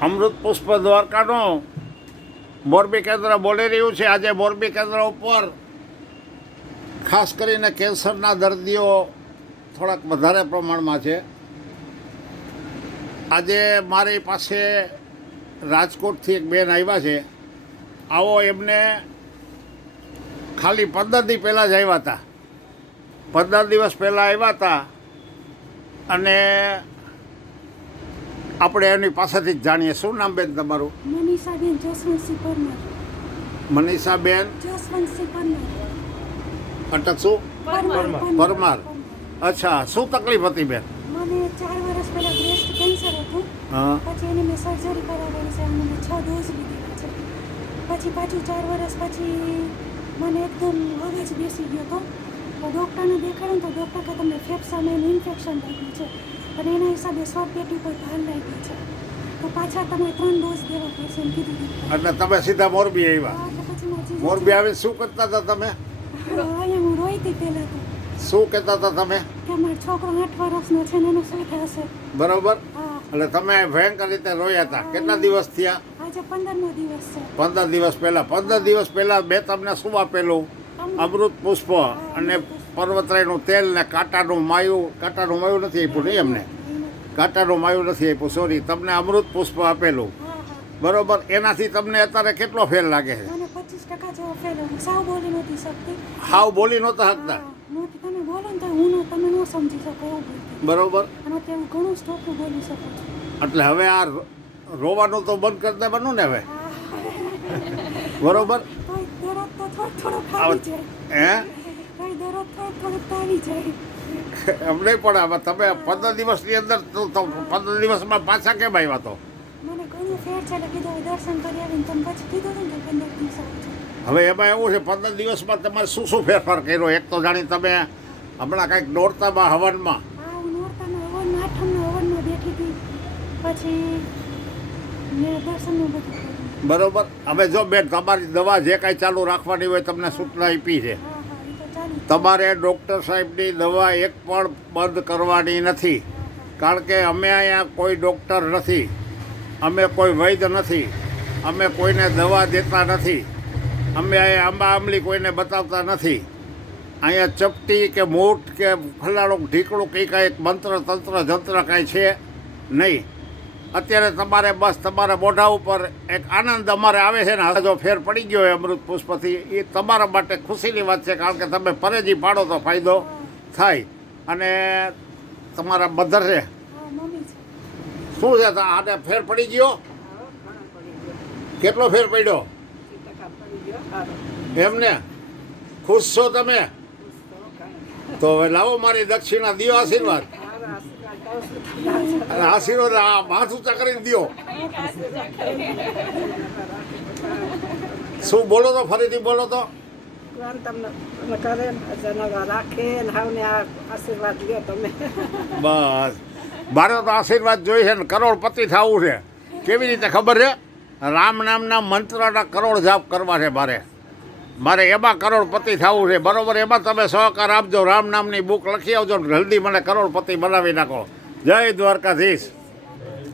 અમૃત પુષ્પ દ્વારકાનું મોરબી કેન્દ્ર બોલી રહ્યું છે. આજે મોરબી કેન્દ્ર ઉપર ખાસ કરીને કેન્સરના દર્દીઓ થોડાક વધારે પ્રમાણમાં છે. આજે મારી પાસે રાજકોટથી એક બેન આવ્યા છે. આવો એમને ખાલી 15 દી પહેલાં જ આવ્યા હતા. 15 દિવસ પહેલાં આવ્યા હતા અને આપણે એની પાસેથી જ જાણીએ. શું નામ બેન તમારું? મનીષાબેન જસવંતસિંહ પરમાર. મનીષાબેન જસવંતસિંહ પરમાર. અટક શું? પરમાર. પરમાર. અચ્છા, શું તકલીફ હતી બેન? મને 4 વર્ષ પહેલા બ્રેસ્ટ કેન્સર હતું. હા. પછી એની મેં સર્જરી કરાવેલી છે અને મેં 6 ડોઝ લીધેલા છે. પછી પાછું 4 વર્ષ પછી મને એકદમ અવાજ બેસી ગયો હતો. તો ડૉક્ટરને દેખાડ્યું તો ડૉક્ટર કે તમને ફેફસામાં એનું ઇન્ફેક્શન લાગ્યું છે અને એના હિસાબે શ્વાસ પેટી પર ભાર લાગ્યો છે. તો પાછા તમે 3 ડોઝ દેવા પડશે એમ કીધું. એટલે તમે સીધા મોરબી આવ્યા? એટલે પછી મારી મોરબી આવીને શું કરતા હતા તમે? અહીંયા હું રોઈતી પહેલાં તો શું કહેતા હતા તમે? કે મારો છોકરો 8 વર્ષનો છે ને એનું શું થશે. બરોબર. હા. એટલે તમે ભયંકર રીતે રોયા હતા. કેટલા દિવસ થયા? આજે 15નો દિવસ છે. 15 દિવસ પહેલા. 15 દિવસ પહેલા મેં તમને શું આપેલું? અમૃત પુષ્પ અને પર્વતરાયનું તેલ ને કાંટાનું માયું નથી આપ્યું નહીં અમને. કાંટાનું માયું નથી આપ્યું, સોરી. તમને અમૃત પુષ્પ આપેલું, હા હા. બરોબર. એનાથી તમને અત્યારે કેટલો ફેર લાગે છે? મને 25% જેવો ફેરો. હું સાવ બોલી નહોતી શકતી. હાવ બોલી નહોતા શકતા, હા, નહોતી. તમે બોલો ને તો હું તમે ન સમજી શકો એવું બોલતી. બરોબર. અને અત્યારે હું ઘણું સ્ટોકું બોલી શકું છું. એટલે હવે આ રોવાનું તો બંધ કરી દેવાનું ને હવે, બરોબર. તોય દરદ તો થોડોક આવી જાય. હે? તોય દરદ થોડોક આવી જાય. એમ નહીં પણ હવે તમે 15 દિવસની અંદર તો 15 દિવસમાં પાછા કેમ આવ્યા તો? મને ઘણું ફેર છે એટલે કીધું હવે દર્શન કરી આવીને તમે પછી કીધું હતું ને કે 15 દિવસ આવજો. હવે એમાં એવું છે, 15 દિવસમાં તમારે શું શું ફેરફાર કર્યો? એક તો જાણી તમે હમણાં કાંઈક દોડતામાં હવનમાં. હા, હું નોરતાના હવનમાં, આઠમના હવનમાં બેઠી હતી. પછી મેં દર્શનનું બધું કર્યું. બરોબર. હવે જો બેન, તમારી દવા જે કાંઈ ચાલુ રાખવાની હોય તમને સૂચના આપી છે. હા હા, એ તો ચાલુ જ છે. તમારે ડૉક્ટર સાહેબની દવા એક પણ બંધ કરવાની નથી. કારણ કે અમે અહીંયા કોઈ ડૉક્ટર નથી, અમે કોઈ વૈદ્ય નથી, અમે કોઈને દવા દેતા નથી, અમે અહીંયા આંબા આંબલી કોઈને બતાવતા નથી. અહીંયા ચપટી કે મૂઠ કે ફલાણું ઢીકણું કંઈ કાંઈ મંત્ર તંત્ર જંત્ર કાંઈ છે નહીં. અત્યારે તમારે બસ તમારા મોઢા ઉપર એક આનંદ અમારે આવે છે ને. હવે જો ફેર પડી ગયો હોય અમૃત પુષ્પથી, એ તમારા માટે ખુશીની વાત છે. કારણ કે તમે પરેજી પાડો તો ફાયદો થાય. અને તમારા મધર છે, હા, મમ્મી છે. શું છે તો આને ફેર પડી ગયો? કેટલો ફેર પડ્યો? એમને ખુશ છો તમે? તો હવે લાવો મારી દક્ષિણા, દિયો આશીર્વાદ. અને આશીર્વાદ આ હાથ ઊંચા કરીને દિયો. શું બોલો તો? ફરીથી બોલો તો. ભગવાન તમને કરે જનવા રાખે ને havને આ આશીર્વાદ લ્યો તમે. બસ, મારે તો આશીર્વાદ જોઈએ છે ને કરોડપતિ થવું છે. કેવી રીતે ખબર છે? રામ નામના મંત્રના કરોડ જાપ કરવા છે મારે એમાં કરોડપતિ થવું છે, બરોબર. એમાં તમે સહકાર આપજો. રામ નામની બુક લખી આવજો ને જલ્દી મને કરોડપતિ બનાવી નાખો. જય દ્વારકાધીશ.